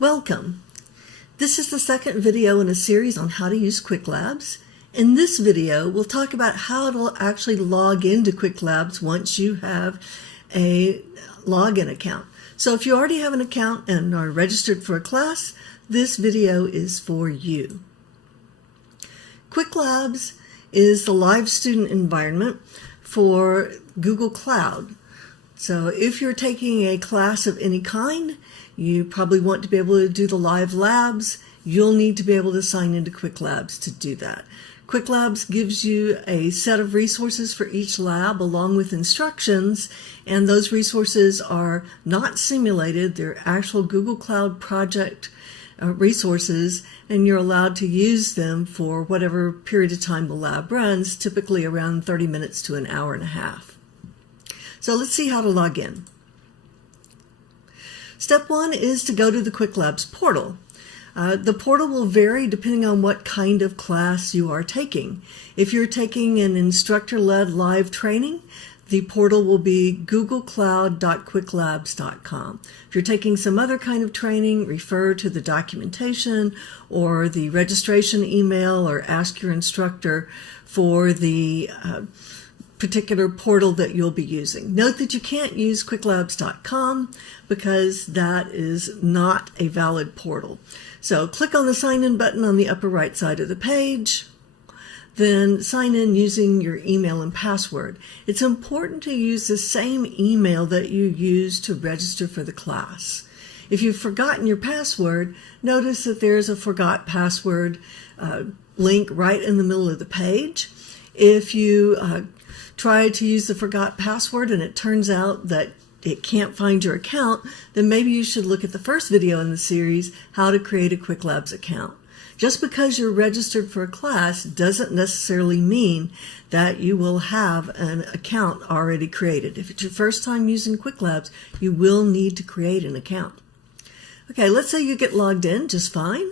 Welcome. This is the second video in a series on how to use Qwiklabs. In this video, we'll talk about how to actually log into Qwiklabs once you have a login account. So if you already have an account and are registered for a class, this video is for you. Qwiklabs is the live student environment for Google Cloud. So if you're taking a class of any kind, you probably want to be able to do the live labs. You'll need to be able to sign into Qwiklabs to do that. Qwiklabs gives you a set of resources for each lab along with instructions, and those resources are not simulated. They're actual Google Cloud project resources, and you're allowed to use them for whatever period of time the lab runs, typically around 30 minutes to an hour and a half. So let's see how to log in. Step one is to go to the Qwiklabs portal. The portal will vary depending on what kind of class you are taking. If you're taking an instructor-led live training, the portal will be googlecloud.qwiklabs.com. If you're taking some other kind of training, refer to the documentation or the registration email or ask your instructor for the particular portal that you'll be using. Note that you can't use qwiklabs.com because that is not a valid portal. So click on the sign in button on the upper right side of the page, then sign in using your email and password. It's important to use the same email that you used to register for the class. If you've forgotten your password, notice that there's a forgot password link right in the middle of the page. If you try to use the forgot password and it turns out that it can't find your account, then maybe you should look at the first video in the series, how to create a Qwiklabs account. Just because you're registered for a class doesn't necessarily mean that you will have an account already created. If it's your first time using Qwiklabs, you will need to create an account. Okay, let's say you get logged in just fine.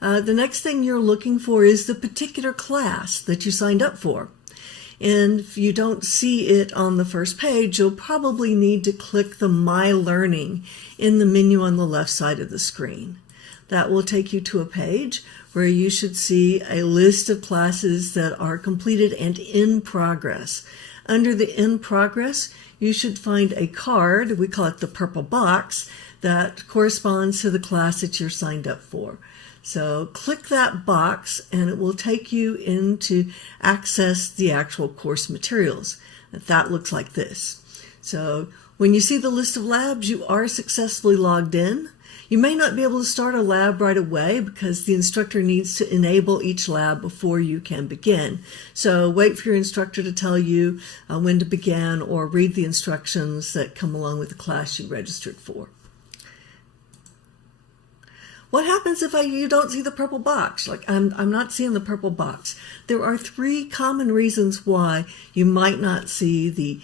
The next thing you're looking for is the particular class that you signed up for. And if you don't see it on the first page, you'll probably need to click the My Learning in the menu on the left side of the screen. That will take you to a page where you should see a list of classes that are completed and in progress. Under the in progress, you should find a card, we call it the purple box, that corresponds to the class that you're signed up for. So click that box and it will take you in to access the actual course materials. That looks like this. So when you see the list of labs, you are successfully logged in. You may not be able to start a lab right away because the instructor needs to enable each lab before you can begin. So wait for your instructor to tell you when to begin, or read the instructions that come along with the class you registered for. What happens if you don't see the purple box? Like I'm not seeing the purple box. There are three common reasons why you might not see the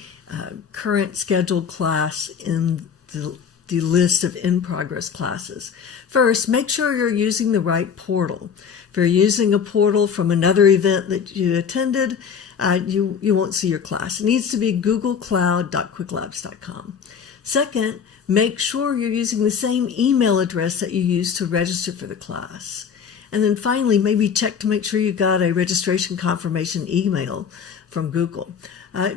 current scheduled class in the list of in-progress classes. First, make sure you're using the right portal. If you're using a portal from another event that you attended, you won't see your class. It needs to be googlecloud.qwiklabs.com. Second, make sure you're using the same email address that you used to register for the class. And then finally, maybe check to make sure you got a registration confirmation email from Google.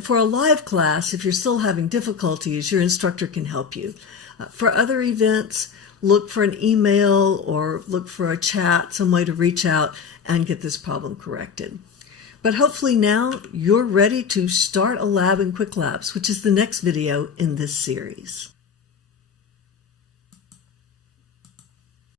For a live class, if you're still having difficulties, your instructor can help you. For other events, look for an email or look for a chat, some way to reach out and get this problem corrected. But hopefully now you're ready to start a lab in Qwiklabs, which is the next video in this series.